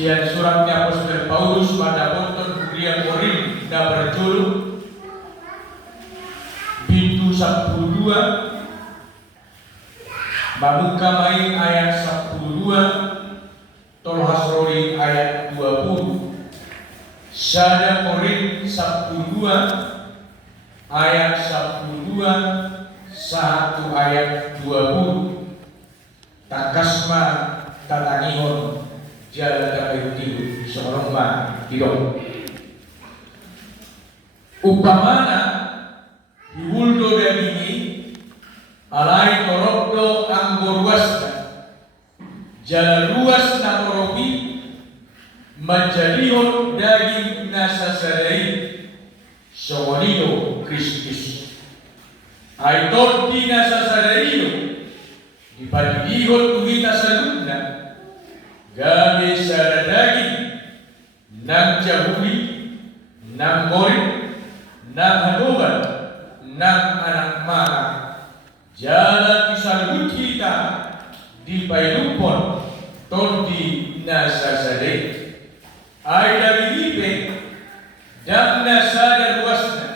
Sian suratnya Apostol Paulus pada Ponton Kuria Korin dan berjuluk Pintu 12 Babuka main ayat 12 Tol Hasrori ayat 20 Syada Korin 12 ayat 12 1 ayat 20 Takasma tatangihon jalan dapat tidur seorang mah hidup. Upamana hiwuldo dagini alai torokdo anggur wasda jalan ruas na toropi menjadihon daging nasasadai sewalido Kristus aitor di nasasadaido dipadihon tuhita saludna gabe sara daging nang jahuli nang morin nang hanuban nang anak mara jalan disalud kita di pailupon tondi nasasade ay dari ibe dan nasada ruasna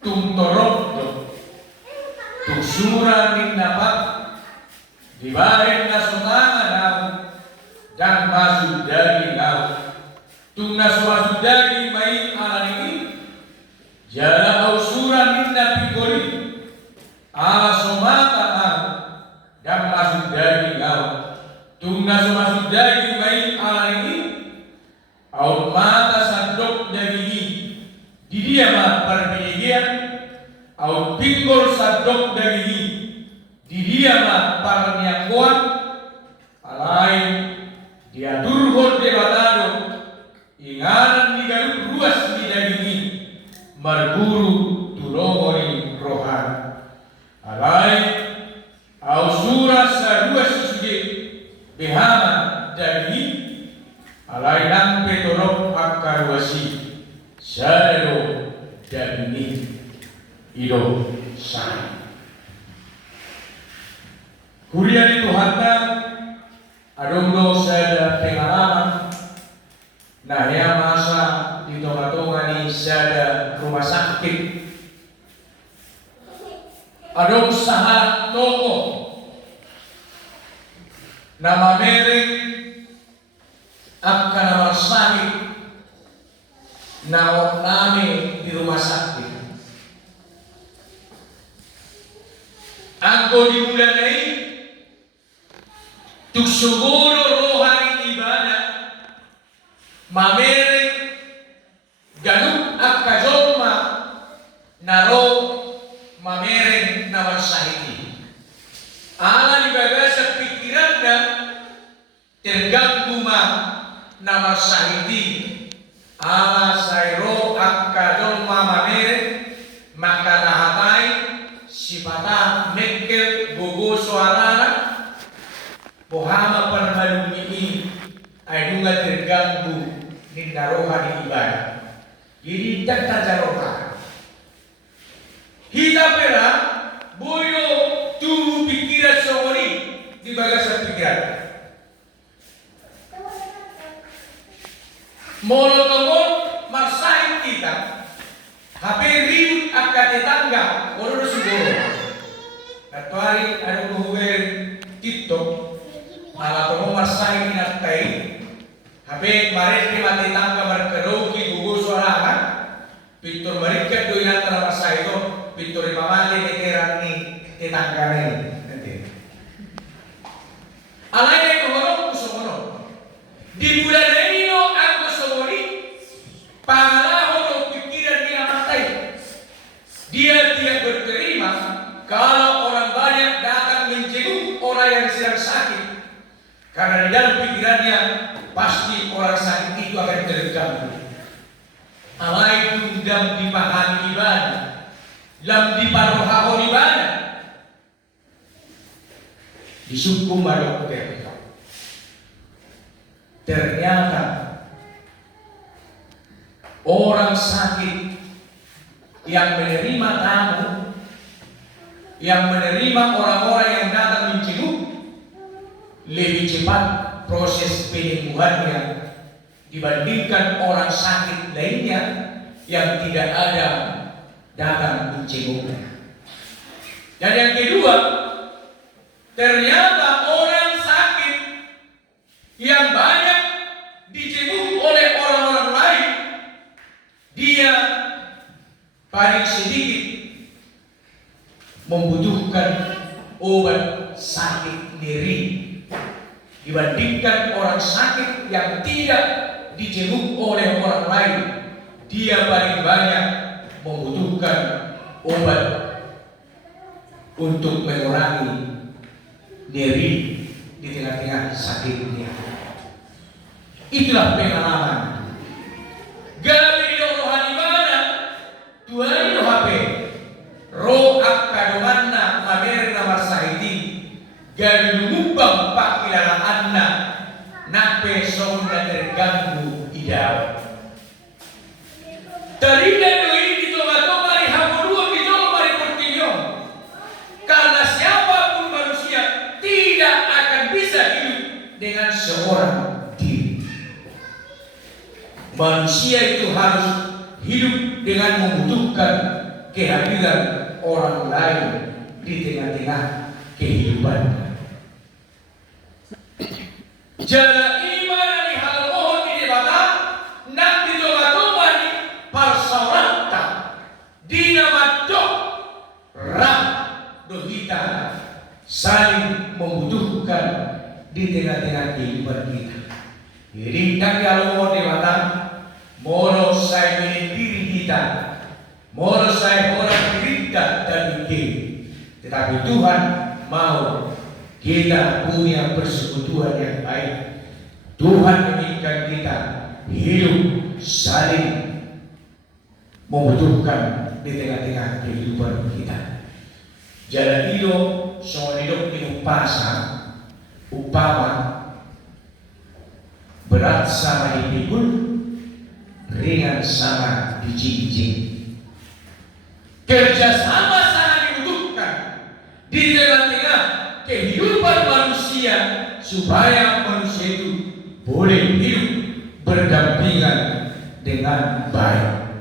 tumtorokdo tusura min napak dibarin nasotangan dan masuk dari laut. Tungnas masuk dari main ala ini. Jala ausura minna pikori. Ala somata dan masuk dari laut. Tungnas masuk dari main ala ini. Aut mata sadok dari ini. Di dia mah perbedaan. Aut pinggol sadok dari ini. Di dia mah parniakuan. Alain dia turhon debatado inganan di galuh ruas di dagingi marguru tulongori rohan alai ausura saruas suge behama dagi alai nampe torok akarwasi sadero dagingi ido sai kurian itu hatta adongdo sada pengalaman nah ya masa di tonga-tonga ni sada rumah sakit adong sahat toko nama mereng akka nama sakit na name di rumah sakit angko di bulan ini tuk suguro rohani ibadah mamereng ganuk akajoma naro mamereng nawarsahiti ala libaga sa pikiran na terganggu ma nawarsahiti ala sayro akajoma mamereng maka nahatay sipata mekkel gugu suarana Bohama panmalung ini ay nunga terganggu ni naroha ni ibadah. Jadi tak tajaroha. Hita pera boyo tubuh pikiran songori di bagasan pikiran. Molotowon masahin kita. HP ribut akan tetangga orang sugoro. Natuari ada kuhuber TikTok. Ala tomo marsai minatai habe maret ke mati tangga berkerau ki gugu sorangan pintur marikat do ina tara marsai to pintur pamali veteran ni tetanggane nanti alai ne kohoro kusomono di bulan ini no anggo somori pangalaho pikiran dia matai dia tidak berterima kalau orang banyak datang menjenguk orang yang sedang sakit. Karena di dalam pikirannya pasti orang sakit itu akan terganggu. Alai itu dalam dipahami ibadah, dalam diparohahon ibadah. Disukum dokter. Ternyata orang sakit yang menerima tamu, yang menerima orang-orang yang datang menjenguk lebih cepat proses penyembuhannya dibandingkan orang sakit lainnya yang tidak ada datang menjenguknya. Dan yang kedua, ternyata orang sakit yang banyak dijenguk oleh orang-orang lain, dia paling sedikit membutuhkan obat sakit nyeri dibandingkan orang sakit yang tidak dijenguk oleh orang lain. Dia paling banyak membutuhkan obat untuk mengurangi nyeri di tengah-tengah sakitnya. Itulah pengalaman. Gabi rohani mana? Tuhan itu HP. Roh akadomanna mamerna marsahidi. Gabi lumubang pakilala anna. Nape sonda terganggu idau. Tadinya ini ditoma-toma mari hamudua ditoma mari pertinyong. Karena siapapun manusia tidak akan bisa hidup dengan seorang diri. Manusia itu harus hidup dengan membutuhkan kehadiran orang lain di tengah-tengah kehidupannya. Jala iman ni hal mohon di debata nak ditoma-toma ni parsaurata dinamatok rak dohita saling membutuhkan di tengah-tengah kehidupan kita. Rindang kalau mau debata moro saya diri kita, moro saya orang kita dan diri. Tetapi Tuhan mau kita punya persekutuan yang baik. Tuhan menginginkan kita hidup saling membutuhkan di tengah-tengah kehidupan kita. Jalan hidup soal hidup di upama berat sama dipikul, ringan sama dijinjing. Kerjasama sangat dibutuhkan di tengah-tengah kehidupan manusia supaya manusia itu boleh hidup berdampingan dengan baik.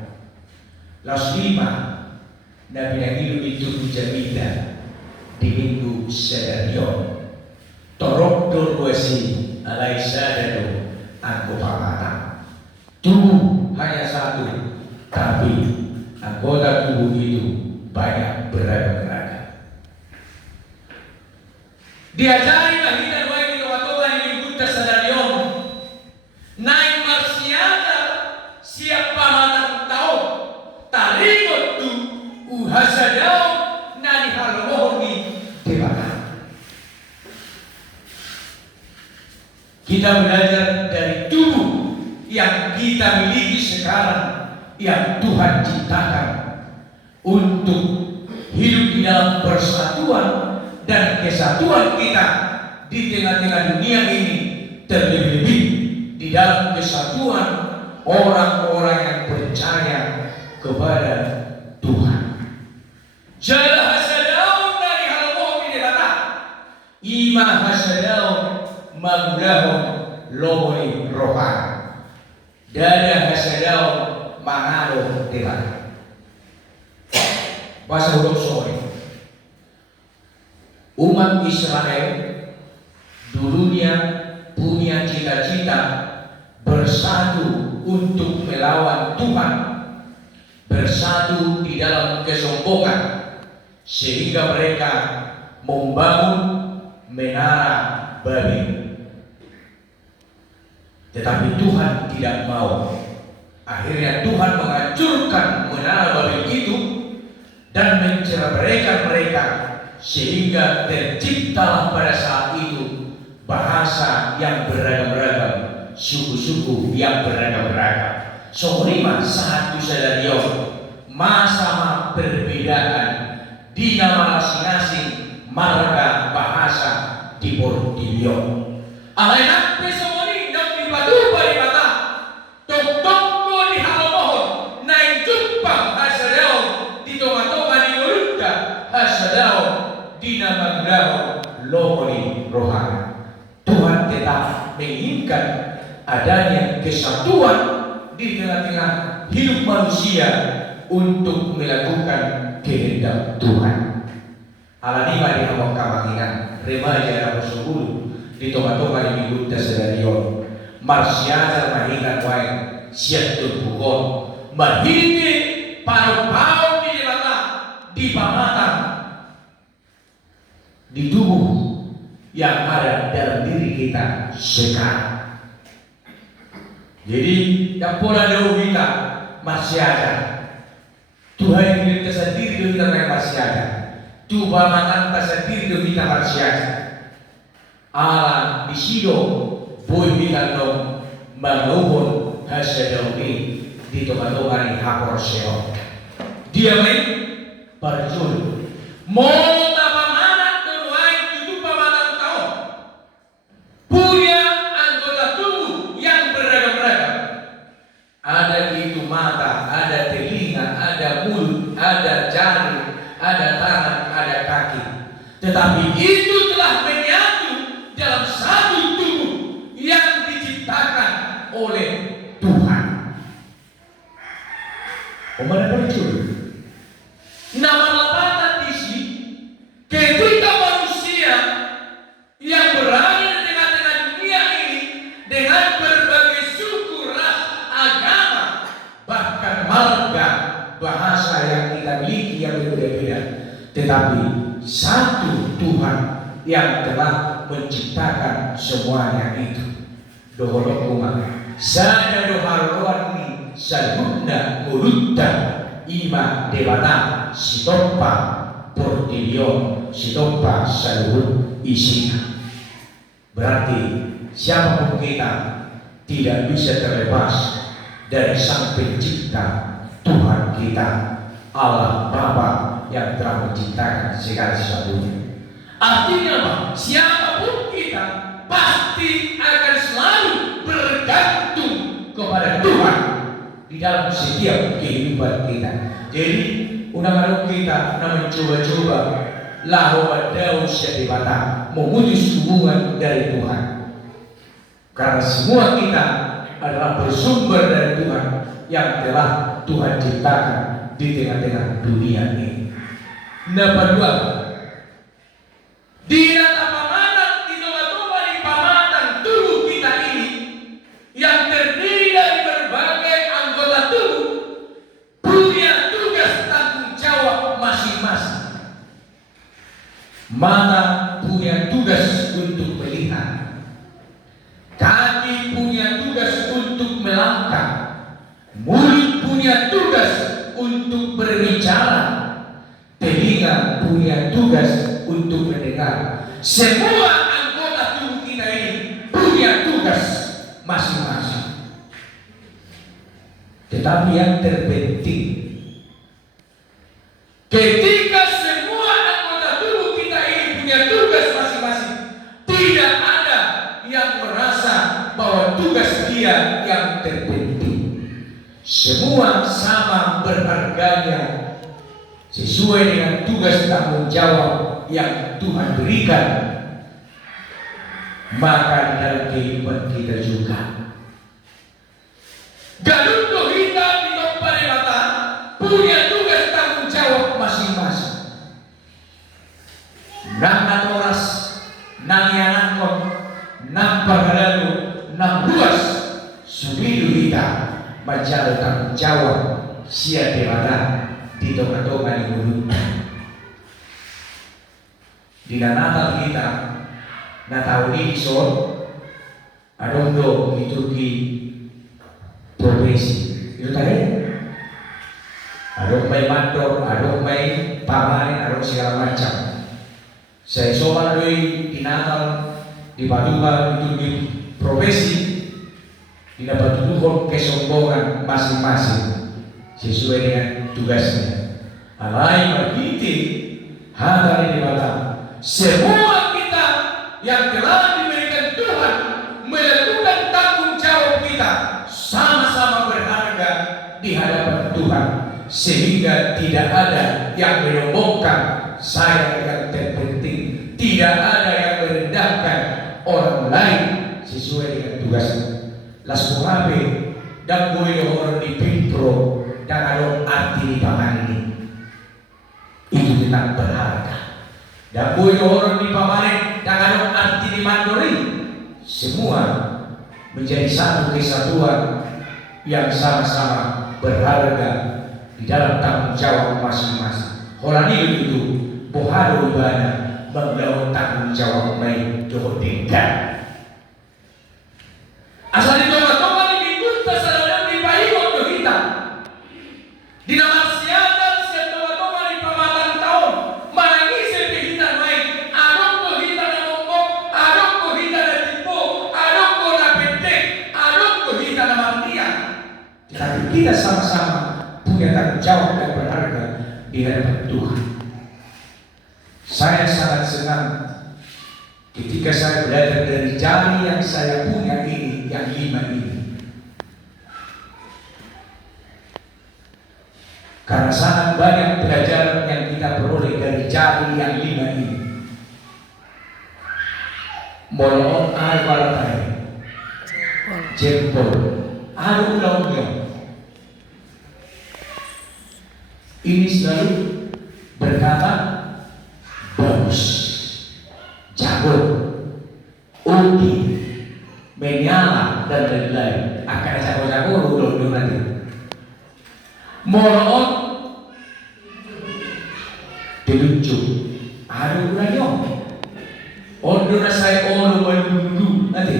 Las 5 Nabi yang hidup itu menjadi di minggu sedarion torok dorwasi alai sadado aku pamata. Tubuh hanya satu, tapi anggota tubuh itu banyak beragam-ragam. Diajari kita bahwa ini waktu ini buta sadarion naik marsiata siapa matang tahu tarikot tu uhasadau nani halomohoni debata. Kita belajar dari tubuh yang kita miliki sekarang yang Tuhan ciptakan untuk hidup di dalam persatuan dan kesatuan kita di tengah-tengah dunia ini, terlebih-lebih di dalam kesatuan orang-orang yang percaya kepada Tuhan. Jala hasadau dari halamoh ini kata, ima hasadau magulahu lomoi rohan, dada hasadau mangalo dekat. Bahasa huruf sore. Umat Israel dulunya punya cita-cita bersatu untuk melawan Tuhan, bersatu di dalam kesombongan, sehingga mereka membangun menara Babel. Tetapi Tuhan tidak mau. Akhirnya Tuhan menghancurkan menara Babel itu dan menceraikan mereka, sehingga terciptalah pada saat itu bahasa yang beragam-ragam, suku-suku yang beragam-ragam. Soalnya satu sadarion, masa perbedaan di nama masing-masing marga bahasa di Portillo. Alainak pesomoni dan dibatu pada mata, tok-tokko di halamohon, naik jumpa hasadao di toma-toma di urutda hasadao di nama gelar lomoni rohani. Tuhan tetap menginginkan adanya kesatuan di tengah-tengah hidup manusia untuk melakukan kehendak Tuhan. Alanima di awak kamanginan remaja na posugulu di toma-toma di minggunta sedarion marsiaja mahingan wain siat tubuhon mahini paro-paro di mata di pamatang di tubuh yang ada dalam diri kita sekarang. Jadi yang pola dahulu kita masih ada Tuhan yang kita sendiri kita masih ada Tuhan matang kita sendiri kita masih ada Allah disido boy kita dong menguhun hasil dahulu di tempat-tempat yang hapor seho dia main berjul mau mata, ada telinga, ada mulut, ada jari, ada tangan, ada kaki. Tetapi itu telah menyatu dalam satu tubuh yang diciptakan oleh Tuhan. Omana berjul. Nama lapatan di sini ketika manusia yang berada di tengah-tengah dunia ini dengan berbagai suku, ras, agama, bahkan marga bahasa yang kita miliki yang berbeda-beda, tetapi satu Tuhan yang telah menciptakan semuanya itu. Doholokuma sada doharoani salunda mulutta ima dewata sitopa portilio sitopa salud isina. Berarti siapapun kita tidak bisa terlepas dari Sang Pencipta Tuhan kita, Allah Bapa yang telah menciptakan segala sesuatunya. Artinya apa? Siapapun kita pasti akan selalu bergantung kepada Tuhan di dalam setiap kehidupan kita. Jadi unang-unang kita mencoba-coba lahwa daun syadibata memutus hubungan dari Tuhan. Karena semua kita adalah bersumber dari Tuhan yang telah Tuhan ciptakan di tengah-tengah dunia ini. Nomor dua, di pamanang tubuh kita ini yang terdiri dari berbagai anggota tubuh punya tugas tanggung jawab masing-masing. Mata punya tugas untuk melihat, kaki punya tugas untuk melangkah, mulut punya tugas untuk berbicara, telinga punya tugas untuk mendengar. Semua anggota tubuh kita ini punya tugas masing-masing. Tetapi yang terpenting, ketika semua anggota tubuh kita ini punya tugas masing-masing, tidak ada yang merasa bahwa tugas dia yang terpenting. Semua sama berharganya sesuai dengan tugas tanggung jawab yang Tuhan berikan. Maka di dalam kehidupan kita juga galundo kita di tempat mata punya tugas tanggung jawab masing-masing. Nang natoras, nang yanangkon, nang paghalalu, nang luas subidu kita menjadi tanggung jawab sia dewata di tengah-tengah di mulut. Di Natal kita Natal ini sol adondo itu di profesi itu tadi adong may mandor, adong may pamain, adong segala macam. Saya soal di Natal di Paduka itu di profesi didapat tuduhan kesombongan masing-masing sesuai dengan tugasnya. Alai begitu hadari di mata semua kita yang telah diberikan Tuhan melakukan tanggung jawab kita sama-sama berharga di hadapan Tuhan, sehingga tidak ada yang menyombongkan saya yang terpenting, tidak ada yang merendahkan orang lain sesuai dengan tugasnya. las muhabe dan boy orang di pimpro dan ada arti di paman ini itu tetap berharga. Dan boy orang di paman dan ada arti di mandori, semua menjadi satu kesatuan yang sama-sama berharga di dalam tanggung jawab masing-masing. Orang ini itu bohado ibadah menggawang tanggung jawab baik jodohkan. Asal itu teman-teman di kunta saudara di pahiwon do kita. Di nama siapa siapa teman-teman di pamatan tahun manangisi kita baik. Adok ko kita na mongkok, adok ko kita na tipo, adok ko na pentek, adok ko kita na mandian. Tetapi kita sama-sama punya tanggung jawab yang berharga di hadapan Tuhan. Saya sangat senang ketika saya belajar dari jari yang saya punya ini, yang 5 ini. Karena sangat banyak pelajaran yang kita peroleh dari jari yang 5 ini. Molong al-walatai, jempol, al-ulangnya. Ini selalu berkata bagus, jago, undi, menyala dan lain-lain. Akan jago-jago dulu nanti. Molong telunjuk, ada ukurannya. Order saya orang melulu nanti.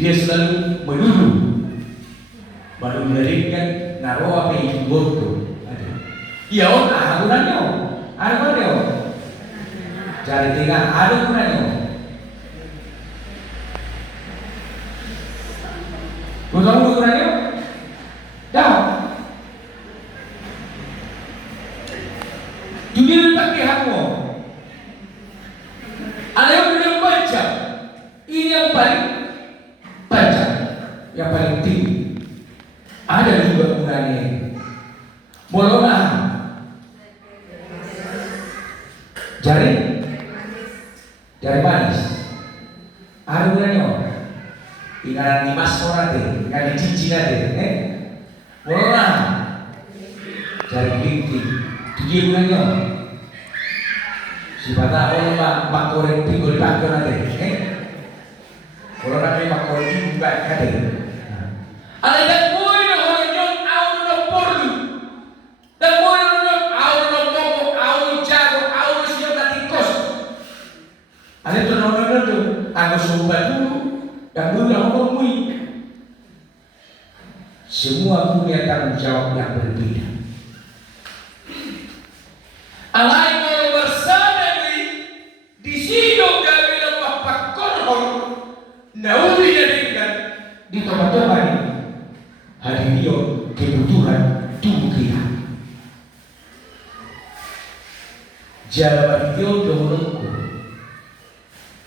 Dia selalu melulu, baru melarikan naruh apa yang bodoh. Iya, ada ukurannya. Ada ukurannya. Jadi tinggal ada ukurannya. Kau tahu ukurannya? Tahu? Dunia letak di hakmu. Ada yang bilang baca. Ini yang paling baca, yang paling tinggi. Ada juga ukurannya. Bolona. Jari manis. Ada ukurannya. Tinggal di maskora deh, tinggal di cincin aja, Bolona. Jari kelinting. Dia gunanya. Siapa orang mak koreng pinggul pakai nanti, Kalau nanti mak koreng pinggul pakai. Ada yang boleh orang yang awal nak perlu, dan boleh orang awal nak ngomong, awal jago, awal siap nanti kos. Ada tu orang tu, aku sobat dulu, dan dulu ngomong mui. Semua punya tanggung jawab yang berbeda. Alai mau bersama di sini kami lepas pakor nauli dengan di tempat-tempat hari ini kebutuhan tubuh kita. Jalan itu dorongku.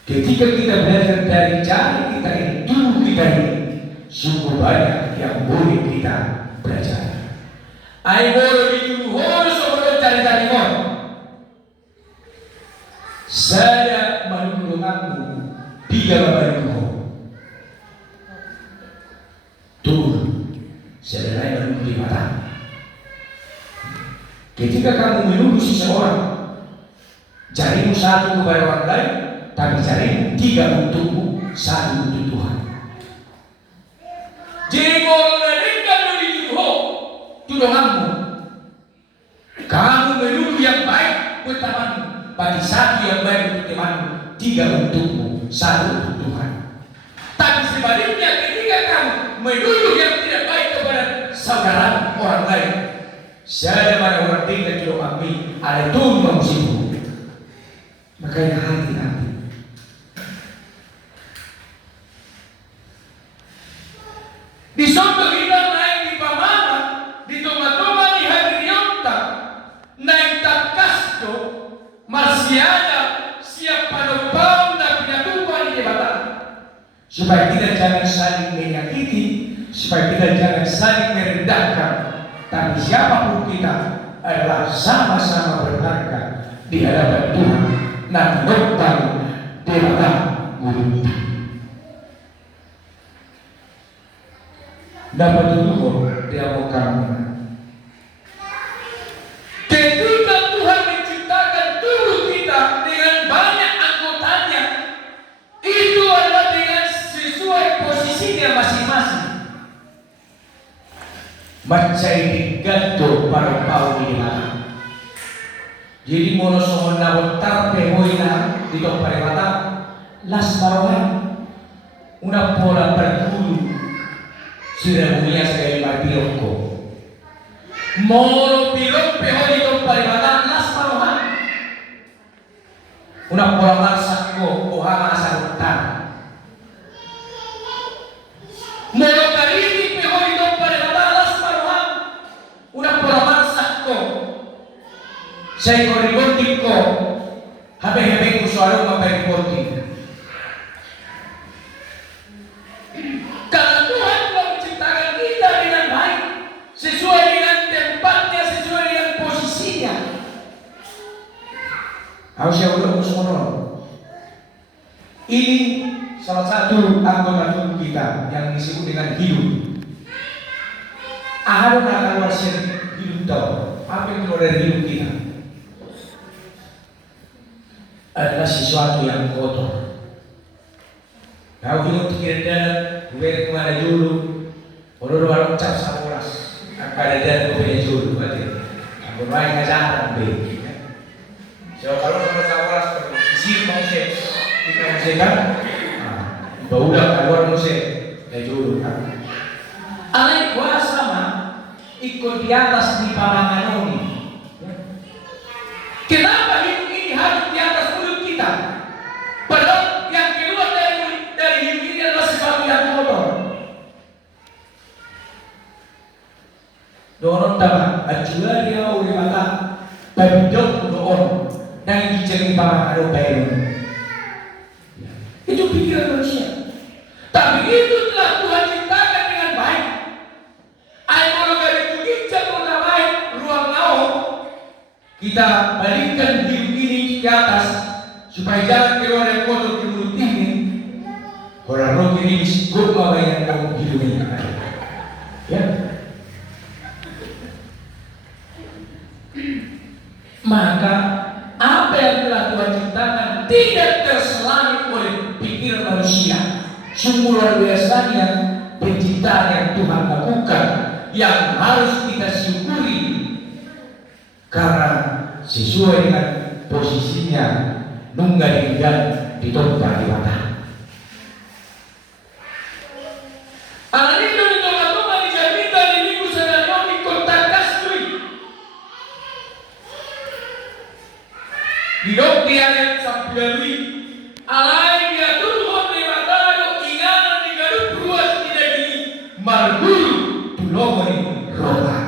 Ketika kita belajar dari jari kita ini, tubuh kita ini, sungguh banyak yang boleh kita belajar. Ayo boleh itu harus sebelum cari-cari orang. Saya menunggu di dalam hidupmu. Turun, saya menunggu di mata. Ketika kamu menunggu seseorang, jarimu satu kepada orang lain, tapi jarimu 3 untukmu, 1 untuk Tuhan. Jadi kalau mereka menunggu tulunganmu, kamu menunggu yang baik buat temanmu. Bagi 1 yang baik untuk temanmu, 3 untukmu, 1 untuk Tuhan. Tapi sebaliknya ketika kamu menuduh yang tidak baik kepada saudara orang lain, saya pada orang tinggal di rumah kami, ada tumbang sibuk. Makanya hati-hati. Di soto kita naik di pamana, di toma-toma di Hadriota, naik takasto, masih ada siap pada dan penyatuan di jabatan. Supaya kita jangan saling menyakiti, supaya kita jangan saling merendahkan, tapi siapapun kita adalah sama-sama berharga di hadapan Tuhan. Nanti dokter dewa mulut. dapat dulu dia mau kamu. Ketika Tuhan menciptakan tubuh kita dengan banyak anggotanya, itu adalah dengan sesuai posisinya masing-masing. Macai diganto para pau di mana. Jadi monosohon na tarpe hoina di topare mata las parawan una pola pergulu ceremonia sebagai martiroko mono pilok peho di topare mata las parawan una pola marsako ohana sarutan mono karini peho di topare mata las parawan una pola marsako saya koribontik ko habe-habe ko suara maparibotik. Kalau Tuhan telah menciptakan kita dengan baik, sesuai dengan tempatnya, sesuai dengan posisinya. Harus saya udah semua. Ini salah satu anggota tubuh kita yang disebut dengan hidung. Ada keluar hidung tahu. Apa yang keluar dari hidung kita? Adalah sesuatu yang kotor. Kau hidup kira gue kemana dulu, orang orang cap samuras, akan ada gue dulu, berarti. Aku main ngajaran be. So kalau sama samuras isi mau se, kita mau se kan? Bau dah keluar mau se, dulu kan? Alai gua sama ikut di atas di pamangan ini. Kenapa hidup ini harus di atas mulut kita? Padahal yang keluar dari hidup ini adalah sesuatu yang kotor. Dorong tama, ajulah dia oleh mata, babidok doon, dan dijadi pamangan bayi. Itu pikiran manusia. Tapi itu telah Tuhan ciptakan dengan baik. Ayo kalau dari itu kita baik, ruang laut. Kita balikkan hidup ini ke atas supaya jangan keluar yang kotor di mulut ini. Orang roh ini disebut yang kamu hidup ini. Ya. Maka apa yang telah Tuhan ciptakan tidak terselami oleh pikiran manusia. Sungguh luar biasanya penciptaan yang Tuhan lakukan yang harus kita syukuri. Karena sesuai dengan posisinya nunggal dan ditompa di mata. Anak itu ditolak-tolak dijamin dari minggu sedang di kota Kastri. Di dok dia yang sampai lui, alai dia turun di mata inganan di gaduh ruas tidak ini margulu tulomoni rola.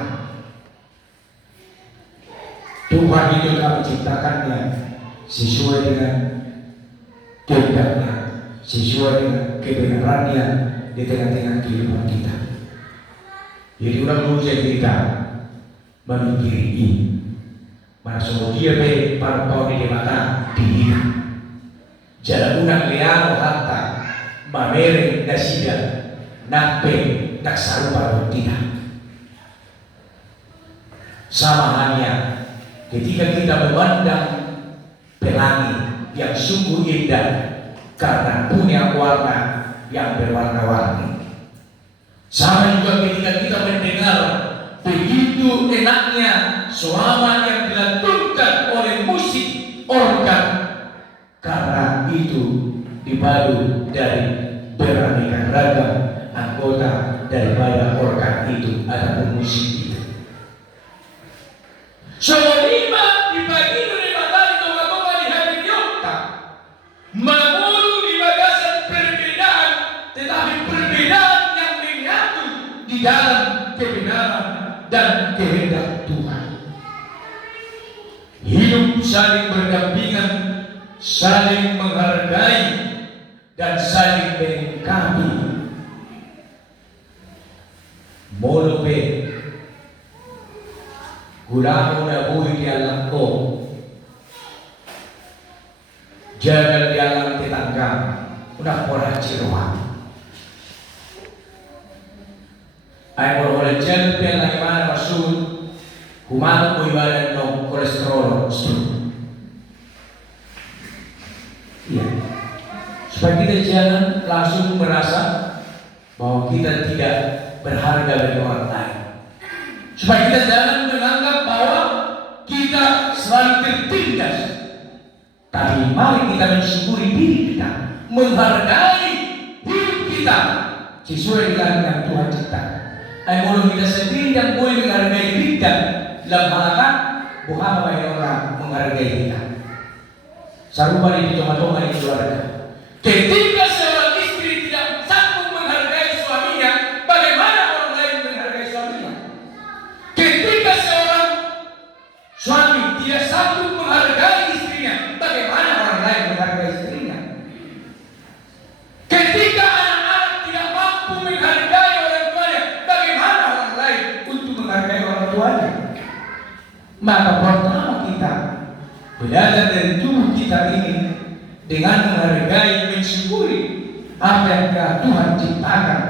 Tuhan itu telah menciptakannya sesuai dengan kehendaknya, sesuai dengan kebenarannya di tengah-tengah kehidupan kita. Jadi orang manusia kita memikiri ini. Masuk dia be parpau di mata diri. Jalan unang liang hatta mamere dasida nakpe nak sarupa tidak. Sama halnya ketika kita memandang pelangi yang sungguh indah karena punya warna yang berwarna-warni. Sama juga ketika kita mendengar begitu enaknya suara yang dilantunkan oleh musik organ, karena itu dipadu dari beraneka ragam anggota daripada organ itu ataupun musik itu. Solima dibagi dari matahari toga-toga di hari Yogyakarta, mengulu di bagasan perbedaan, tetapi perbedaan yang menyatu di dalam kebenaran dan kehendak Tuhan. Hidup saling berdampingan, saling menghargai, dan saling melengkapi. Molope Gulamo na buhay di alam ko, jagal di alam tetangga, udah pola ciruan. ay oleh champion na imana masul humano ko ibadan no kolesterol stroke. Ya. Supaya kita jangan langsung merasa bahwa kita tidak berharga bagi orang lain. Supaya kita jangan menganggap bahwa kita selalu tertindas. Tapi mari kita mensyukuri diri kita, menghargai hidup kita sesuai dengan yang Tuhan ciptakan. Ay mulai kita sendiri yang boleh menghargai diri kita dalam halakan bukan banyak orang menghargai kita. Sarupa di tengah-tengah di keluarga. Ketika seorang istri tidak sanggup menghargai suaminya, bagaimana orang lain menghargai suaminya? Ketika seorang suami tidak sanggup menghargai istrinya, bagaimana orang lain menghargai istrinya? Ketika anak-anak tidak mampu menghargai orang tuanya, bagaimana orang lain untuk menghargai orang tuanya? Maka pertama kita belajar dari tubuh kita ini dengan menghargai, mensyukuri apa yang Tuhan ciptakan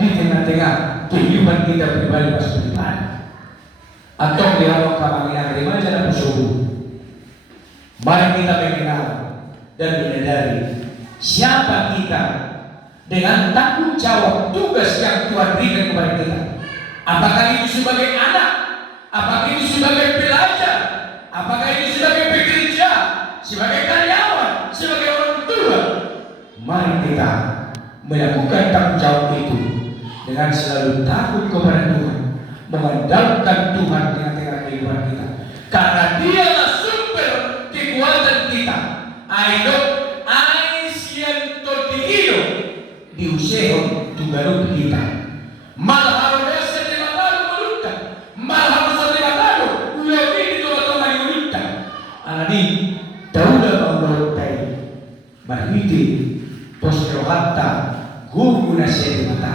di tengah-tengah kehidupan kita pribadi pribadi. Atau kalau kami yang remaja dan musuh, mari kita mengenal dan menyadari siapa kita dengan tanggung jawab tugas yang Tuhan berikan kepada kita. Apakah itu sebagai anak, apakah itu sebagai pelajar, apakah itu sebagai pekerja, sebagai karyawan, sebagai orang tua. Mari kita melakukan tanggung jawab itu dengan selalu takut kepada Tuhan, mengandalkan Tuhan di tengah kehidupan kita, karena Dialah sumber kekuatan kita. Aidot aisyan todiyo diusehon tugarut kita. Malharga sedematalo melutta, malharga sedematalo uyobi di tengah melutta. Alani dauda maulotai mahiti postro hatta guguna sedemata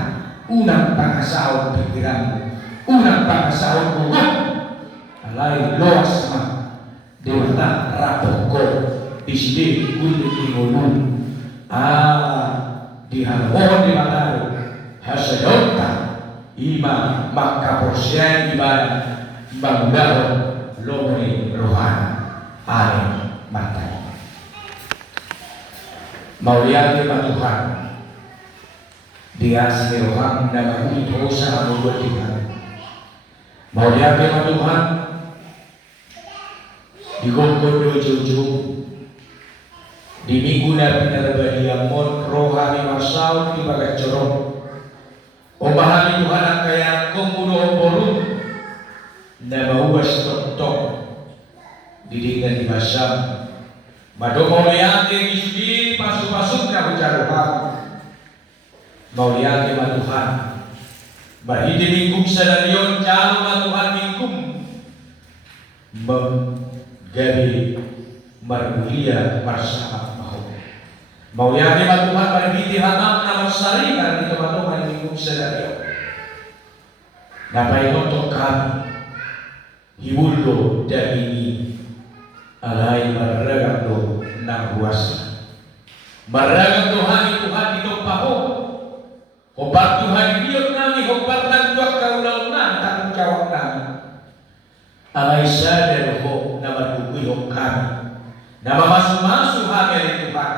unang pangasahod pikiranmu, unang pangasahod mo alay loas ma dewata rapoko isdi ulit ingulun di halawon di matalo hasadota ima makaporsiyan ibadah banggaro lomri rohana aling matay. Mauliyagi pa Tuhan dia si rohang na magulit sa amulot Tuhan. Mauliyagi pa Tuhan di gongkondo jojo di minggu na pinalabadi ang mon rohani marsaw di bagat jorong o bahagi Tuhan ang kaya kumuno o porun na mauwas tok-tok didikan di basam mado mauliyagi isdi pasuk-pasuk na hujaruhan mauliyagi ma Tuhan bahidi mingkung sa dalion jalo ma Tuhan mingkung gabi marmulia marsama mahu. Mauliyagi ma Tuhan bahidi hanam na marsaringan di teman-teman mingkung sa dalion. Napay untuk kami hibuldo dan ini alay maragam do ng huwasa. Maragam Tuhan itong paho. Hubag Tuhan biyog namin, hubag nagduak kaulaw na, tanggung jawab namin. Alay sadar ho na matuguyok kami, na mamasumaso kami rin Tuhan.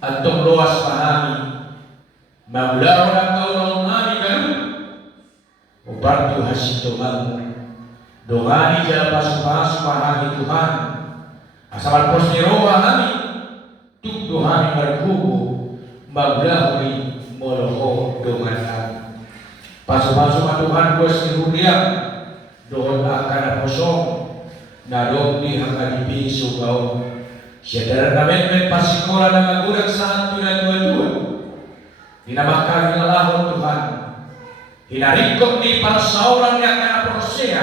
At itong luwas pa namin, maulaw ng kaulaw namin ganun. Hubag Tuhan sito man, dongani jala pasu-pasu mahami Tuhan. Asal pos ni roha kami, tuk dohami markubu, maglahuri moloho dongan kami. Pasu-pasu ma Tuhan bos ni huriang, doon akan posong, na doon ni hangadipi sugaw. Siya namin may pasikola na magulang sa hanto na dua-dua. Dinamakang nilalahon Tuhan. Hinarikot ni parsauran yang kanaprosya,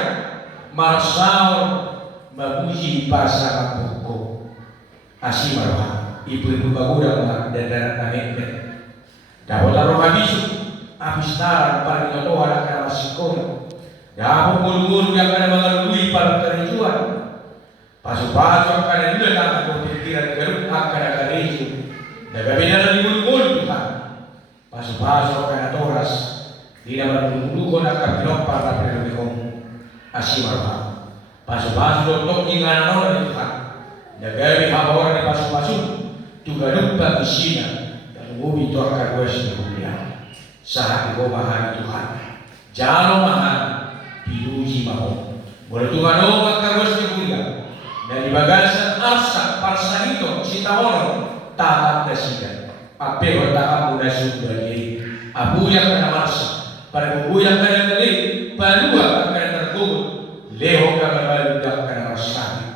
marsaur mabuji pasang buko asimarwa ibu-ibu bagulang dan darat namin dapat taruh habisu apistaran para nyoto anak kana masikola dapat guru-guru yang kana mengalui para kerijuan pasu-pasu kana nila na berpikiran garut akana kareju nagabina na guru-guru Tuhan pasu-pasu kana toras Di naman tumudugo na kapinokpa na pinagmikong asimarwa. Pasu-pasu dotok ingan na Tuhan. Nagari hawar na pasu-pasu. Tuganong pag-isina. Dan umuwi ito ang kagwas ni Julia. Sa hati ko mahal Tuhan. Jalo mahal. Piluji maho. Mula tungano ang kagwas ni Julia. Dan ibagasan arsa parsa ito si Tawono. Takat na siya. Apero takat mo na sudah diri. Abuyak ka na marsa. Para bubuyak ka na dali. Paluwa ka na tergugut. Leho ka na maludak ka na marsami.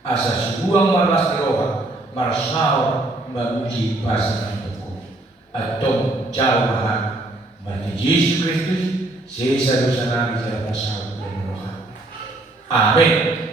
Asa subuang marlas teroha. Marsao maguji pasa ng tuko. At tong jalo mahal. Mati Jesus Kristus. Sisa dosa namin sa pasawag ng Amen.